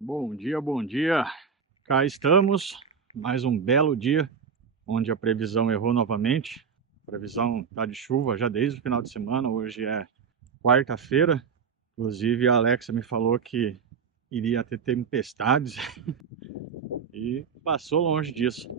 Bom dia, bom dia. Cá estamos, mais um belo dia, onde a previsão errou novamente. A previsão está de chuva já desde o final de semana, hoje é quarta-feira. Inclusive a Alexa me falou que iria ter tempestades e passou longe disso.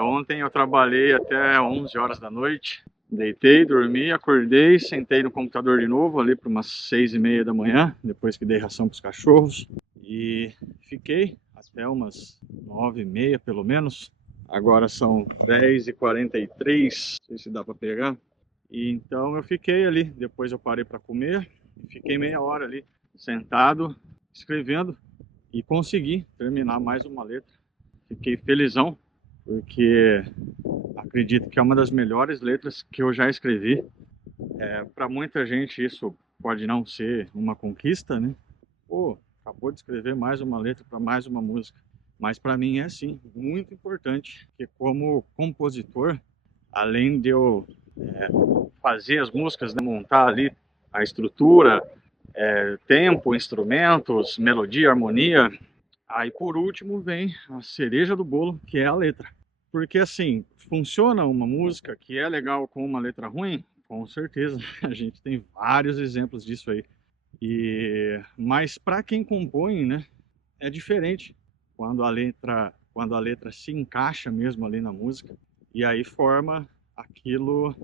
Ontem eu trabalhei até 11 horas da noite, deitei, dormi, acordei, sentei no computador de novo ali para umas 6h30 da manhã, depois que dei ração para os cachorros. E fiquei até umas 9h30 pelo menos. Agora são 10h43, não sei se dá para pegar. E então eu fiquei ali, depois eu parei para comer e fiquei meia hora ali sentado escrevendo e consegui terminar mais uma letra. Fiquei felizão porque acredito que é uma das melhores letras que eu já escrevi. Para muita gente isso pode não ser uma conquista, né? Pô, acabou de escrever mais uma letra para mais uma música. Mas para mim é sim, muito importante, porque como compositor, além de eu fazer as músicas, né, montar ali a estrutura, tempo, instrumentos, melodia, harmonia, aí por último vem a cereja do bolo, que é a letra. Porque assim, funciona uma música que é legal com uma letra ruim? Com certeza, a gente tem vários exemplos disso aí. Mas para quem compõe, né, é diferente quando a letra se encaixa mesmo ali na música e aí forma aquilo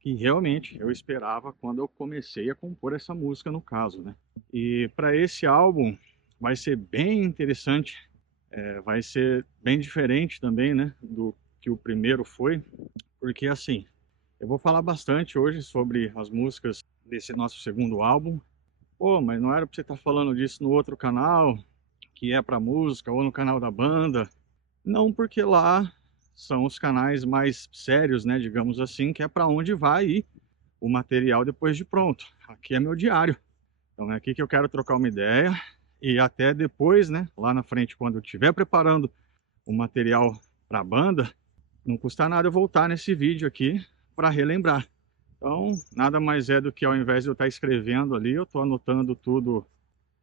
que realmente eu esperava quando eu comecei a compor essa música no caso, né? E para esse álbum vai ser bem interessante, vai ser bem diferente também, né, do que o primeiro foi, porque assim, eu vou falar bastante hoje sobre as músicas desse nosso segundo álbum. Pô, mas não era pra você estar falando disso no outro canal, que é pra música, ou no canal da banda? Não, porque lá são os canais mais sérios, né, digamos assim, que é pra onde vai ir o material depois de pronto. Aqui é meu diário. Então é aqui que eu quero trocar uma ideia e até depois, né, lá na frente, quando eu estiver preparando o material pra banda, não custa nada eu voltar nesse vídeo aqui para relembrar. Então, nada mais é do que ao invés de eu estar escrevendo ali, eu estou anotando tudo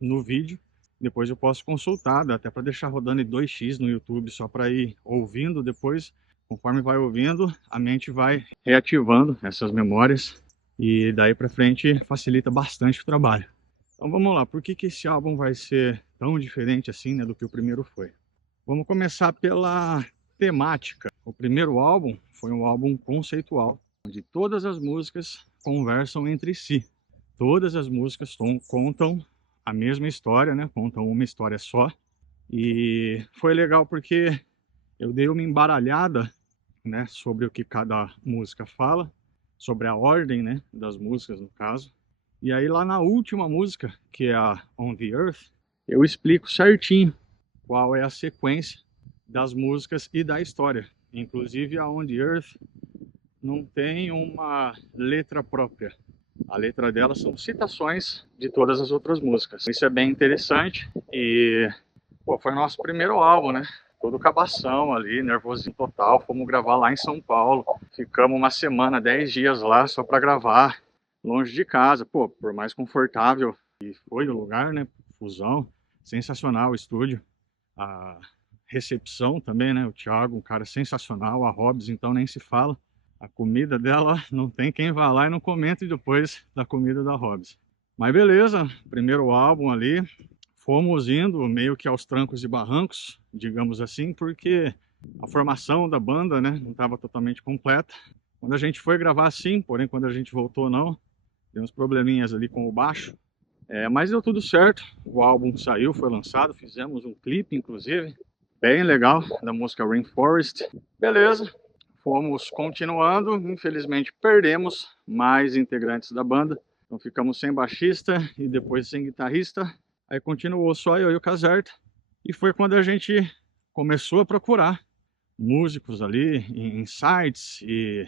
no vídeo. Depois eu posso consultar, dá até para deixar rodando em 2x no YouTube, só para ir ouvindo depois. Conforme vai ouvindo, a mente vai reativando essas memórias e daí para frente facilita bastante o trabalho. Então vamos lá, por que que esse álbum vai ser tão diferente assim, né, do que o primeiro foi? Vamos começar pela temática. O primeiro álbum foi um álbum conceitual, onde todas as músicas conversam entre si. Todas as músicas contam a mesma história, né? Contam uma história só. E foi legal porque eu dei uma embaralhada, né, sobre o que cada música fala, sobre a ordem, né, das músicas no caso. E aí lá na última música, que é a On the Earth, eu explico certinho qual é a sequência das músicas e da história. Inclusive a On the Earth não tem uma letra própria. A letra dela são citações de todas as outras músicas. Isso é bem interessante e pô, foi nosso primeiro álbum, né? Todo cabação ali, nervosinho total. Fomos gravar lá em São Paulo. Ficamos uma semana, 10 dias lá só para gravar, longe de casa. Pô, por mais confortável que foi o lugar, né? Fusão, sensacional o estúdio. A recepção também, né? O Thiago, um cara sensacional. A Hobbs, então, nem se fala. A comida dela, não tem quem vá lá e não comente depois da comida da Hobbs. Mas beleza, primeiro álbum ali, fomos indo meio que aos trancos e barrancos, digamos assim, porque a formação da banda, né, não estava totalmente completa. Quando a gente foi gravar sim, porém quando a gente voltou não, deu uns probleminhas ali com o baixo. Mas deu tudo certo, o álbum saiu, foi lançado, fizemos um clipe inclusive, bem legal, da música Rainforest. Beleza, fomos continuando, infelizmente perdemos mais integrantes da banda, então ficamos sem baixista e depois sem guitarrista. Aí continuou só eu e o Caserta, e foi quando a gente começou a procurar músicos ali em sites e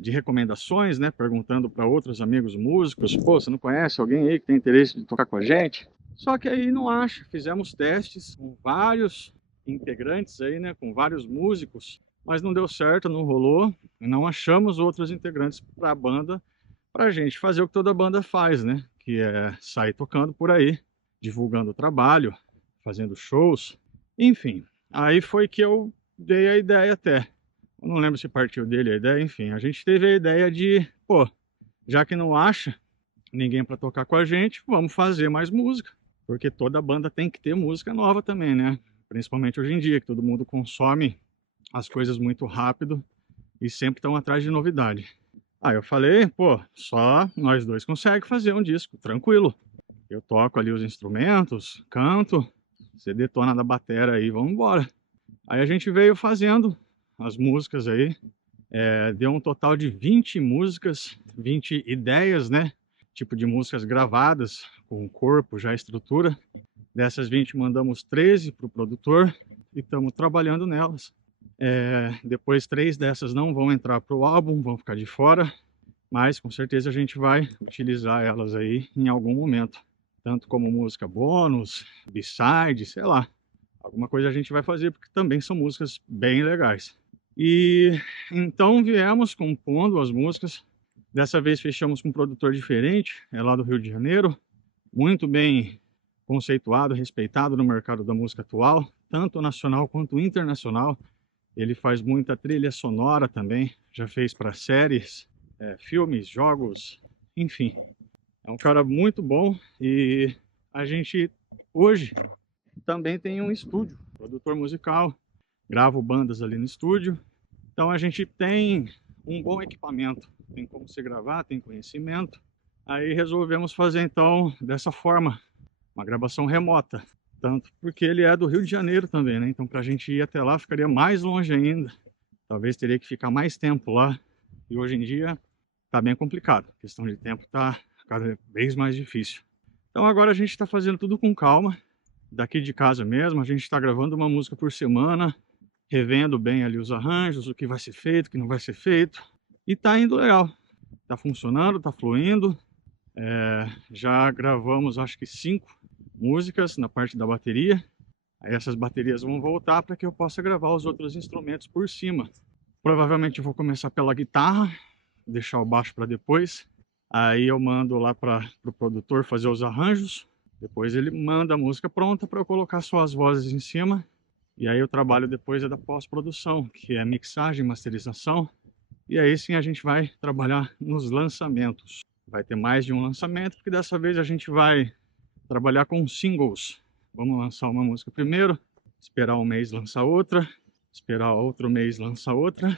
de recomendações, né? Perguntando para outros amigos músicos, pô, você não conhece alguém aí que tem interesse de tocar com a gente? Só que aí não acha, fizemos testes com vários integrantes aí, né? Com vários músicos, mas não deu certo, não rolou, não achamos outros integrantes para a banda, para a gente fazer o que toda banda faz, né? Que é sair tocando por aí, divulgando o trabalho, fazendo shows, enfim. Aí foi que eu dei a ideia até. Eu não lembro se partiu dele a ideia, enfim. A gente teve a ideia de, pô, já que não acha ninguém para tocar com a gente, vamos fazer mais música. Porque toda banda tem que ter música nova também, né? Principalmente hoje em dia, que todo mundo consome as coisas muito rápido e sempre estão atrás de novidade. Aí eu falei, pô, só nós dois conseguimos fazer um disco, tranquilo. Eu toco ali os instrumentos, canto, você detona da bateria aí, vamos embora. Aí a gente veio fazendo as músicas aí, deu um total de 20 músicas, 20 ideias, né? Tipo de músicas gravadas, com corpo, já estrutura. Dessas 20 mandamos 13 para o produtor e estamos trabalhando nelas. Depois 3 dessas não vão entrar para o álbum, vão ficar de fora, mas com certeza a gente vai utilizar elas aí em algum momento, tanto como música bônus, b-side, sei lá, alguma coisa a gente vai fazer, porque também são músicas bem legais. E então viemos compondo as músicas. Dessa vez fechamos com um produtor diferente, é lá do Rio de Janeiro, muito bem conceituado, respeitado no mercado da música atual, tanto nacional quanto internacional. Ele faz muita trilha sonora também, já fez para séries, filmes, jogos, enfim. É um cara muito bom e a gente hoje também tem um estúdio, produtor musical, gravo bandas ali no estúdio. Então a gente tem um bom equipamento, tem como se gravar, tem conhecimento. Aí resolvemos fazer então dessa forma, uma gravação remota. Tanto porque ele é do Rio de Janeiro também, né? Então para a gente ir até lá ficaria mais longe ainda. Talvez teria que ficar mais tempo lá. E hoje em dia tá bem complicado. A questão de tempo tá cada vez mais difícil. Então agora a gente está fazendo tudo com calma. Daqui de casa mesmo, a gente está gravando uma música por semana, revendo bem ali os arranjos, o que vai ser feito, o que não vai ser feito. E tá indo legal. Tá funcionando, tá fluindo. Já gravamos acho que 5 músicas na parte da bateria. Aí essas baterias vão voltar para que eu possa gravar os outros instrumentos por cima. Provavelmente eu vou começar pela guitarra, deixar o baixo para depois. Aí eu mando lá para o produtor fazer os arranjos. Depois ele manda a música pronta para eu colocar só as vozes em cima. E aí o trabalho depois é da pós-produção, que é mixagem, masterização. E aí sim a gente vai trabalhar nos lançamentos. Vai ter mais de um lançamento, porque dessa vez a gente vai trabalhar com singles. Vamos lançar uma música primeiro, esperar um mês lançar outra, esperar outro mês lançar outra,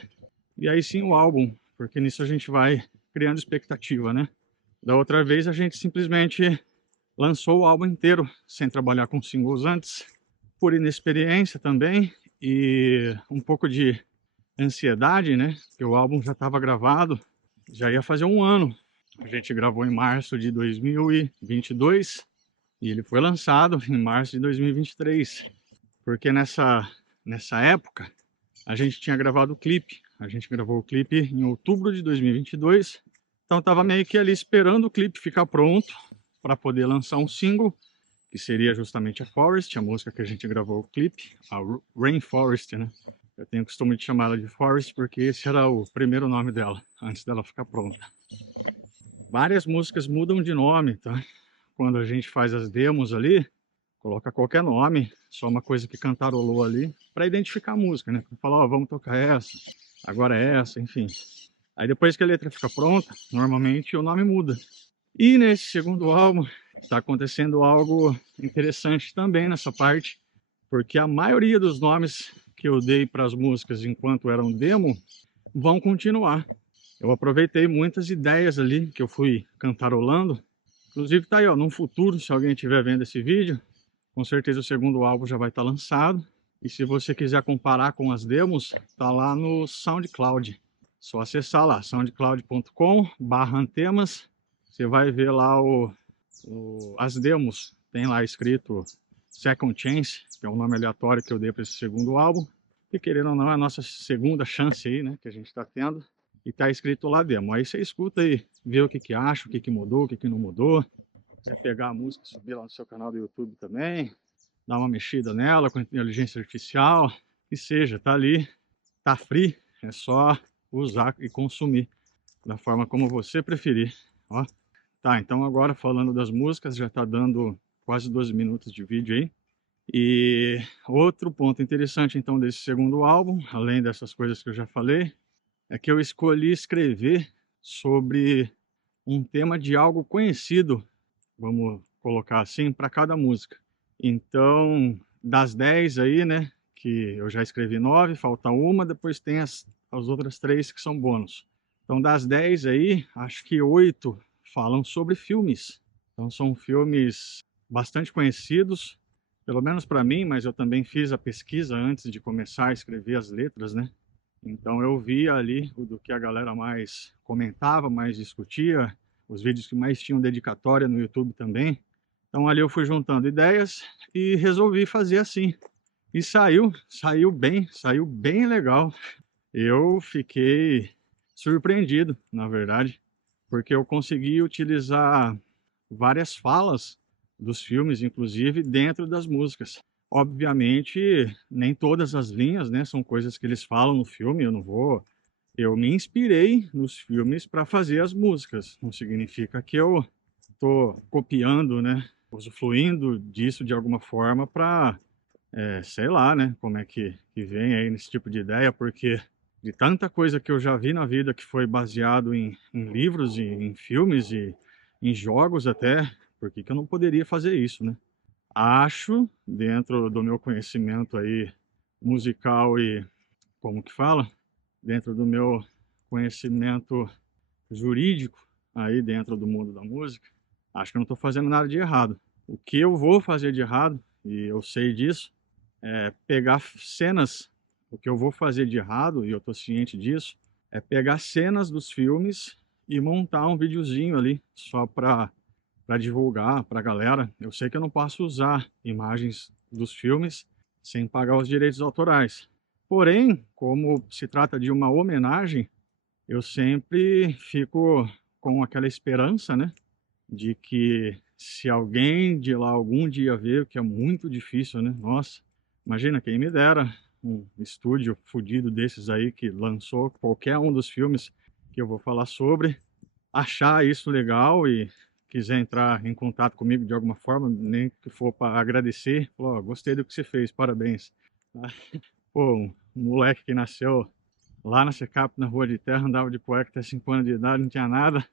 e aí sim o álbum, porque nisso a gente vai criando expectativa, né? Da outra vez a gente simplesmente lançou o álbum inteiro, sem trabalhar com singles antes, por inexperiência também, e um pouco de ansiedade, né? Porque o álbum já estava gravado, já ia fazer um ano. A gente gravou em março de 2022 e ele foi lançado em março de 2023. Porque nessa época a gente tinha gravado o clipe. A gente gravou o clipe em outubro de 2022. Então estava meio que ali esperando o clipe ficar pronto para poder lançar um single, que seria justamente a Forest, a música que a gente gravou o clipe, a Rainforest, né? Eu tenho o costume de chamar ela de Forest porque esse era o primeiro nome dela, antes dela ficar pronta. Várias músicas mudam de nome, tá? Quando a gente faz as demos ali, coloca qualquer nome, só uma coisa que cantarolou ali, para identificar a música, né? Falar, ó, vamos tocar essa, agora é essa, enfim. Aí depois que a letra fica pronta, normalmente o nome muda. E nesse segundo álbum, está acontecendo algo interessante também nessa parte, porque a maioria dos nomes que eu dei para as músicas enquanto eram demo vão continuar. Eu aproveitei muitas ideias ali que eu fui cantarolando. Inclusive tá aí, ó, no futuro, se alguém estiver vendo esse vídeo, com certeza o segundo álbum já vai estar lançado. E se você quiser comparar com as demos, tá lá no SoundCloud. Só acessar lá, soundcloud.com/antemas. Você vai ver lá as demos. Tem lá escrito Second Chance, que é o nome aleatório que eu dei para esse segundo álbum. E querendo ou não, é a nossa segunda chance aí, né, que a gente está tendo. E tá escrito lá demo. Aí você escuta e vê o que que acha, o que que mudou, o que que não mudou. Se quiser pegar a música, subir lá no seu canal do YouTube também, dar uma mexida nela com inteligência artificial, que seja, tá ali, tá free, é só usar e consumir da forma como você preferir, ó. Tá, então agora falando das músicas, já tá dando quase 12 minutos de vídeo aí. E outro ponto interessante então desse segundo álbum, além dessas coisas que eu já falei, é que eu escolhi escrever sobre um tema de algo conhecido, vamos colocar assim, para cada música. Então, das 10 aí, né, que eu já escrevi 9, falta uma, depois tem as outras 3 que são bônus. Então, das 10 aí, acho que 8 falam sobre filmes. Então, são filmes bastante conhecidos, pelo menos para mim, mas eu também fiz a pesquisa antes de começar a escrever as letras, né? Então eu vi ali o do que a galera mais comentava, mais discutia, os vídeos que mais tinham dedicatória no YouTube também. Então ali eu fui juntando ideias e resolvi fazer assim. E saiu bem legal. Eu fiquei surpreendido, na verdade, porque eu consegui utilizar várias falas dos filmes, inclusive, dentro das músicas. Obviamente, nem todas as linhas, né, são coisas que eles falam no filme, eu me inspirei nos filmes para fazer as músicas. Não significa que eu estou copiando, né, usufruindo disso de alguma forma para, sei lá, né, como é que vem aí nesse tipo de ideia, porque de tanta coisa que eu já vi na vida que foi baseado em livros e em filmes e em jogos até, por que que eu não poderia fazer isso, né? Acho, dentro do meu conhecimento aí musical e, como que fala? Dentro do meu conhecimento jurídico aí dentro do mundo da música, acho que eu não estou fazendo nada de errado. O que eu vou fazer de errado, e eu sei disso, é pegar cenas, o que eu vou fazer de errado, e eu estou ciente disso, é pegar cenas dos filmes e montar um videozinho ali, só para divulgar para a galera. Eu sei que eu não posso usar imagens dos filmes sem pagar os direitos autorais. Porém, como se trata de uma homenagem, eu sempre fico com aquela esperança, né, de que se alguém de lá algum dia ver, que é muito difícil, né? Nossa, imagina, quem me dera um estúdio fodido desses aí que lançou qualquer um dos filmes que eu vou falar sobre, achar isso legal e quiser entrar em contato comigo de alguma forma, nem que for para agradecer, falou, "Ó, gostei do que você fez, parabéns." Tá? Pô, um moleque que nasceu lá na Secap, na Rua de Terra, andava de cueca até 5 anos de idade, não tinha nada.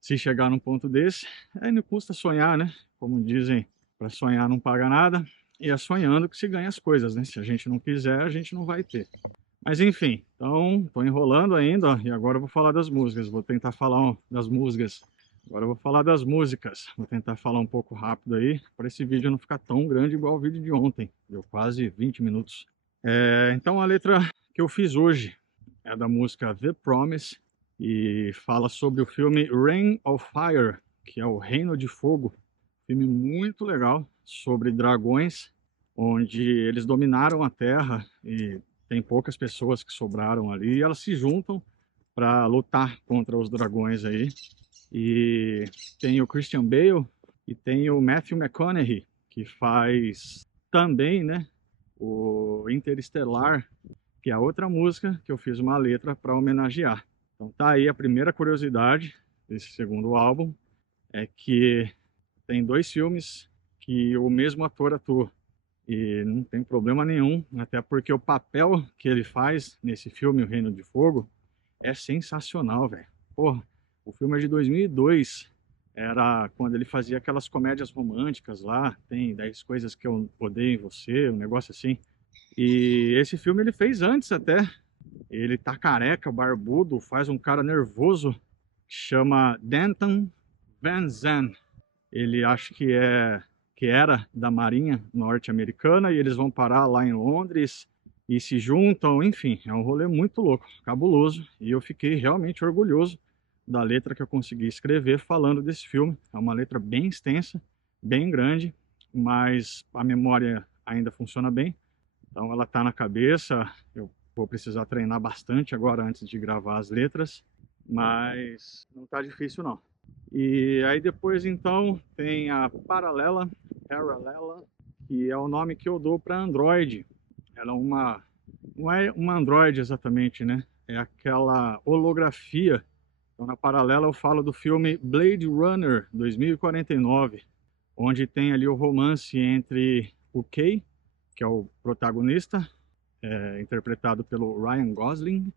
Se chegar num ponto desse, aí não custa sonhar, né? Como dizem, para sonhar não paga nada. E é sonhando que se ganha as coisas, né? Se a gente não quiser, a gente não vai ter. Mas enfim, então, tô enrolando ainda, ó, e agora eu vou falar das músicas. Vou tentar falar das músicas. Agora eu vou falar das músicas. Vou tentar falar um pouco rápido aí, para esse vídeo não ficar tão grande igual o vídeo de ontem. Deu quase 20 minutos. Então a letra que eu fiz hoje é da música The Promise e fala sobre o filme Reign of Fire, que é o Reino de Fogo. Filme muito legal sobre dragões, onde eles dominaram a Terra e tem poucas pessoas que sobraram ali e elas se juntam para lutar contra os dragões aí. E tem o Christian Bale e tem o Matthew McConaughey, que faz também, né, o Interestelar, que é a outra música que eu fiz uma letra para homenagear. Então tá aí a primeira curiosidade desse segundo álbum, é que tem 2 filmes que o mesmo ator atua. E não tem problema nenhum, até porque o papel que ele faz nesse filme, O Reino de Fogo, é sensacional, velho. Porra, o filme é de 2002, era quando ele fazia aquelas comédias românticas lá, tem 10 coisas que eu odeio em você, um negócio assim. E esse filme ele fez antes até. Ele tá careca, barbudo, faz um cara nervoso, chama Denton Van Zandt. Ele acho que era da Marinha norte-americana e eles vão parar lá em Londres e se juntam, enfim, é um rolê muito louco, cabuloso, e eu fiquei realmente orgulhoso da letra que eu consegui escrever falando desse filme. É uma letra bem extensa, bem grande, mas a memória ainda funciona bem, então ela tá na cabeça. Eu vou precisar treinar bastante agora antes de gravar as letras, mas não tá difícil não. E aí depois então tem a Paralela, que é o nome que eu dou para Android. Ela é não é uma Android exatamente, né? É aquela holografia. Então na Paralela eu falo do filme Blade Runner 2049, onde tem ali o romance entre o Kay que é o protagonista, interpretado pelo Ryan Gosling,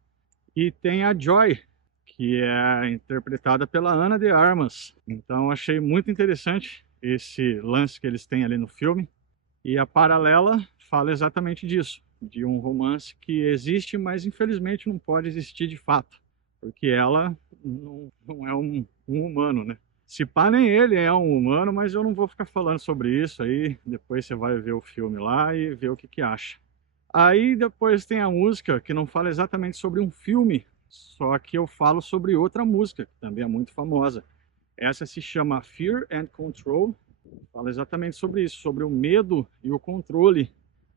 e tem a Joy, que é interpretada pela Ana de Armas. Então achei muito interessante esse lance que eles têm ali no filme. E a Paralela fala exatamente disso, de um romance que existe, mas infelizmente não pode existir de fato, porque ela não é um humano, né? Se pá, nem ele é um humano, mas eu não vou ficar falando sobre isso aí. Depois você vai ver o filme lá e ver o que que acha. Aí depois tem a música que não fala exatamente sobre um filme, só que eu falo sobre outra música, que também é muito famosa. Essa se chama Fear and Control, fala exatamente sobre isso, sobre o medo e o controle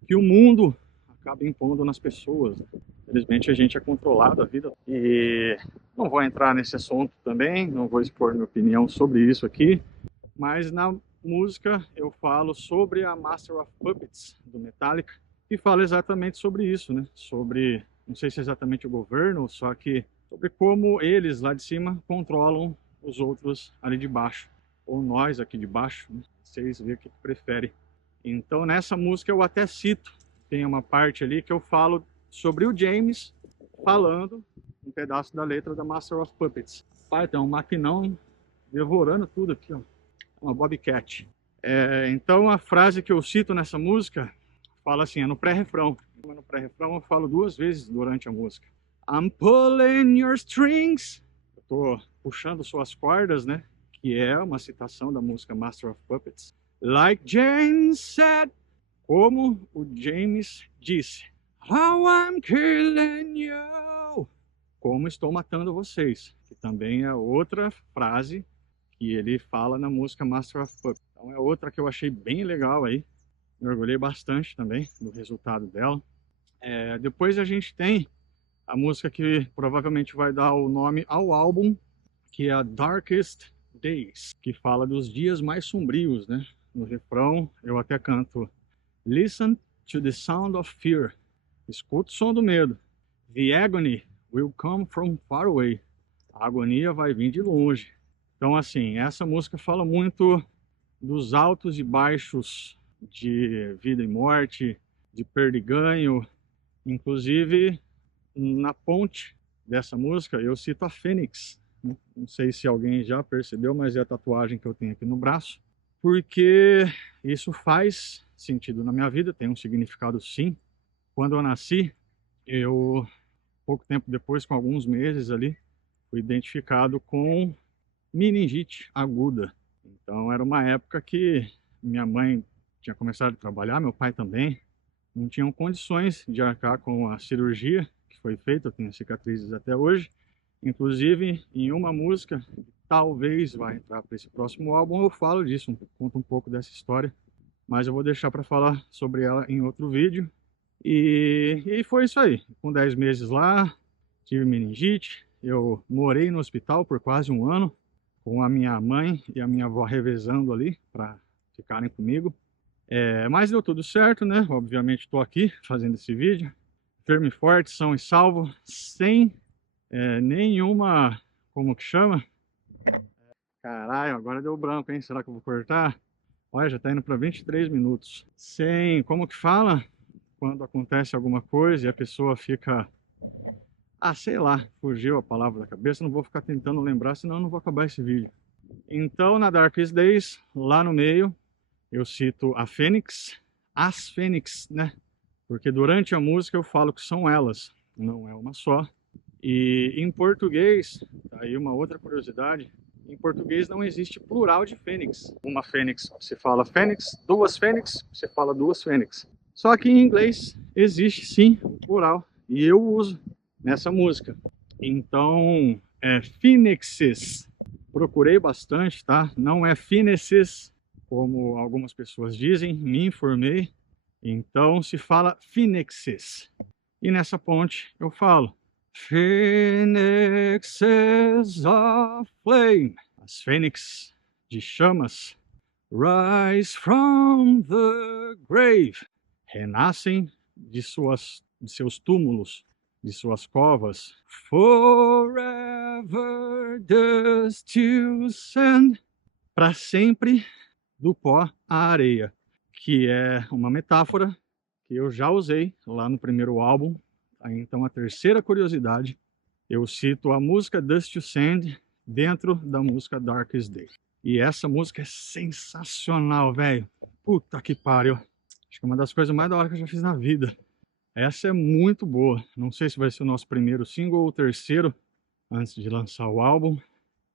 que o mundo acaba impondo nas pessoas. Infelizmente a gente é controlado a vida. E não vou entrar nesse assunto também, não vou expor minha opinião sobre isso aqui, mas na música eu falo sobre a Master of Puppets, do Metallica, e fala exatamente sobre isso, né? Sobre, não sei se é exatamente o governo, só que sobre como eles lá de cima controlam os outros ali de baixo, ou nós aqui de baixo, né? Vocês veem o que preferem. Então nessa música eu até cito, tem uma parte ali que eu falo sobre o James falando um pedaço da letra da Master of Puppets. Pai, tem um maquinão devorando tudo aqui, ó. Uma Bobcat. Então a frase que eu cito nessa música fala assim, é no pré-refrão. No pré-refrão eu falo 2 vezes durante a música. I'm pulling your strings. Eu tô puxando suas cordas, né? Que é uma citação da música Master of Puppets. Like James said, como o James disse. How I'm killing you. Como estou matando vocês. Que também é outra frase que ele fala na música Master of Puppets. Então é outra que eu achei bem legal aí. Me orgulhei bastante também do resultado dela. Depois a gente tem a música que provavelmente vai dar o nome ao álbum, que é a Darkest Days, que fala dos dias mais sombrios, né? No refrão eu até canto Listen to the sound of fear. Escuta o som do medo. The agony will come from far away. A agonia vai vir de longe. Então assim, essa música fala muito dos altos e baixos de vida e morte, de perda e ganho. Inclusive, na ponte dessa música, eu cito a Fênix. Não sei se alguém já percebeu, mas é a tatuagem que eu tenho aqui no braço. Porque isso faz sentido na minha vida, tem um significado sim. Quando eu nasci, pouco tempo depois, com alguns meses ali, fui identificado com meningite aguda. Então era uma época que minha mãe tinha começado a trabalhar, meu pai também, não tinham condições de arcar com a cirurgia que foi feita, eu tenho cicatrizes até hoje. Inclusive, em uma música, talvez vai entrar para esse próximo álbum, eu falo disso, conto um pouco dessa história, mas eu vou deixar para falar sobre ela em outro vídeo. E foi isso aí, com 10 meses lá, tive meningite, eu morei no hospital por quase 1 ano, com a minha mãe e a minha avó revezando ali para ficarem comigo. Mas deu tudo certo, né? Obviamente estou aqui fazendo esse vídeo, firme e forte, são e salvo, sem nenhuma, como que chama? Caralho, agora deu branco, hein? Será que eu vou cortar? Olha, já tá indo para 23 minutos. Sem, como que fala? Quando acontece alguma coisa e a pessoa fica... sei lá, fugiu a palavra da cabeça, não vou ficar tentando lembrar, senão eu não vou acabar esse vídeo. Então, na Darkest Days, lá no meio, eu cito a Fênix, as Fênix, né? Porque durante a música eu falo que são elas, não é uma só. E em português, tá aí uma outra curiosidade, em português não existe plural de fênix. Uma fênix, você fala fênix, 2 fênix, você fala 2 fênix. Só que em inglês existe sim o plural, e eu uso nessa música. Então, phoenixes. Procurei bastante, tá? Não é phoenixes, como algumas pessoas dizem, me informei. Então se fala phoenixes. E nessa ponte eu falo Phoenixes of flame. As fênix de chamas. Rise from the grave. Renascem de seus túmulos, de suas covas. Forever dust to send. Para sempre do pó à areia, que é uma metáfora que eu já usei lá no primeiro álbum. Aí, então, a terceira curiosidade, eu cito a música Dust to Sand dentro da música Darkest Day. E essa música é sensacional, velho. Puta que pariu. Acho que é uma das coisas mais da hora que eu já fiz na vida. Essa é muito boa. Não sei se vai ser o nosso primeiro single ou o terceiro antes de lançar o álbum,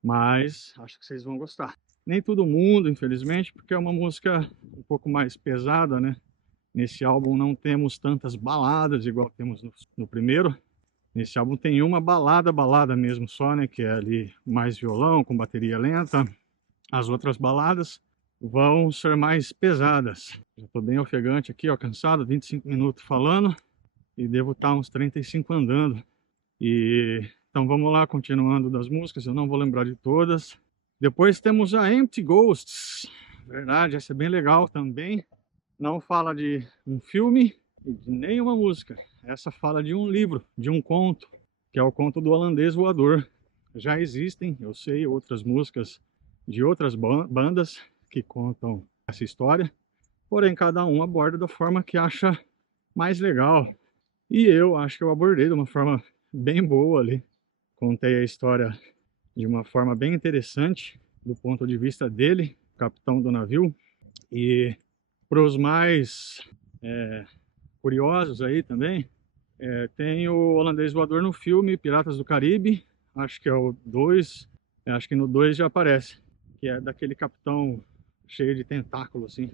mas acho que vocês vão gostar. Nem todo mundo, infelizmente, porque é uma música um pouco mais pesada, né? Nesse álbum não temos tantas baladas igual temos no primeiro. Nesse álbum tem uma balada mesmo só, né? Que é ali mais violão, com bateria lenta. As outras baladas vão ser mais pesadas. Já tô bem ofegante aqui, ó, cansado, 25 minutos falando e devo estar uns 35 andando. Então vamos lá, continuando das músicas, eu não vou lembrar de todas. Depois temos a Empty Ghosts. Verdade, essa é bem legal também. Não fala de um filme e de nenhuma música. Essa fala de um livro, de um conto, que é o conto do Holandês Voador. Já existem, eu sei, outras músicas de outras bandas que contam essa história, porém cada um aborda da forma que acha mais legal. E eu acho que eu abordei de uma forma bem boa ali. Contei a história de uma forma bem interessante, do ponto de vista dele, capitão do navio. E para os mais curiosos aí também, tem o Holandês Voador no filme Piratas do Caribe, acho que é o 2, acho que no 2 já aparece, que é daquele capitão cheio de tentáculos, assim,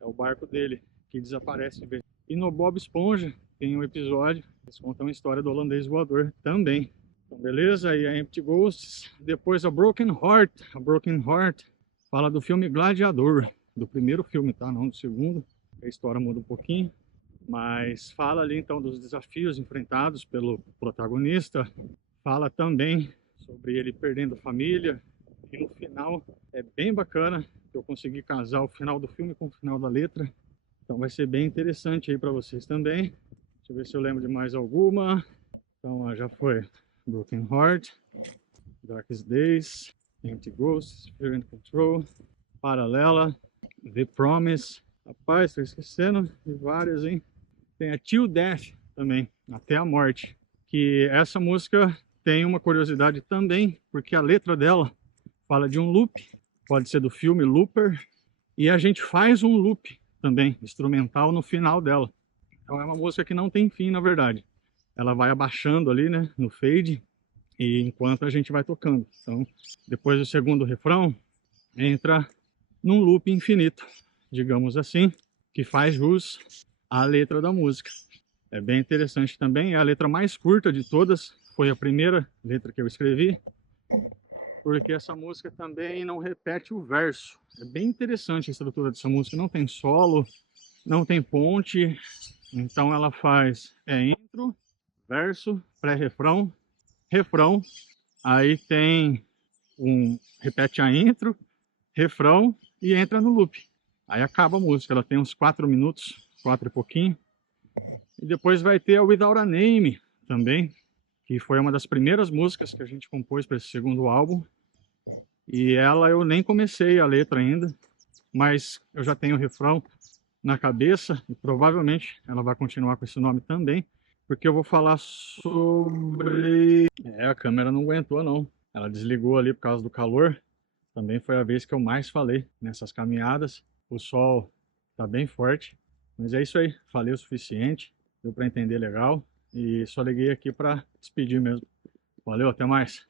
é o barco dele que desaparece de vez. E no Bob Esponja tem um episódio, eles contam a história do Holandês Voador também. Então, beleza? E a Empty Ghosts. Depois a Broken Heart. A Broken Heart fala do filme Gladiador, do primeiro filme, tá? Não do segundo. A história muda um pouquinho, mas fala ali então dos desafios enfrentados pelo protagonista. Fala também sobre ele perdendo a família. E no final é bem bacana, que eu consegui casar o final do filme com o final da letra. Então vai ser bem interessante aí para vocês também. Deixa eu ver se eu lembro de mais alguma. Então já foi Broken Heart, Darkest Days, Empty Ghosts, Fear and Control, Paralela, The Promise. Rapaz, estou esquecendo de várias, hein? Tem a Till Death também, Até a Morte. Que essa música tem uma curiosidade também, porque a letra dela fala de um loop, pode ser do filme Looper, e a gente faz um loop também, instrumental, no final dela. Então é uma música que não tem fim, na verdade. Ela vai abaixando ali, né, no fade, e enquanto a gente vai tocando. Então, depois do segundo refrão, entra num loop infinito, digamos assim, que faz jus à letra da música. É bem interessante também, é a letra mais curta de todas, foi a primeira letra que eu escrevi, porque essa música também não repete o verso. É bem interessante a estrutura dessa música, não tem solo, não tem ponte, então ela faz intro, verso, pré-refrão, refrão, aí tem repete a intro, refrão e entra no loop. Aí acaba a música, ela tem uns 4 minutos, 4 e pouquinho. E depois vai ter a Without a Name também, que foi uma das primeiras músicas que a gente compôs para esse segundo álbum. E ela eu nem comecei a letra ainda, mas eu já tenho o refrão na cabeça e provavelmente ela vai continuar com esse nome também, porque eu vou falar sobre... a câmera não aguentou não, ela desligou ali por causa do calor. Também foi a vez que eu mais falei nessas caminhadas. O sol tá bem forte, mas é isso aí, falei o suficiente, deu para entender legal e só liguei aqui para despedir mesmo. Valeu, até mais!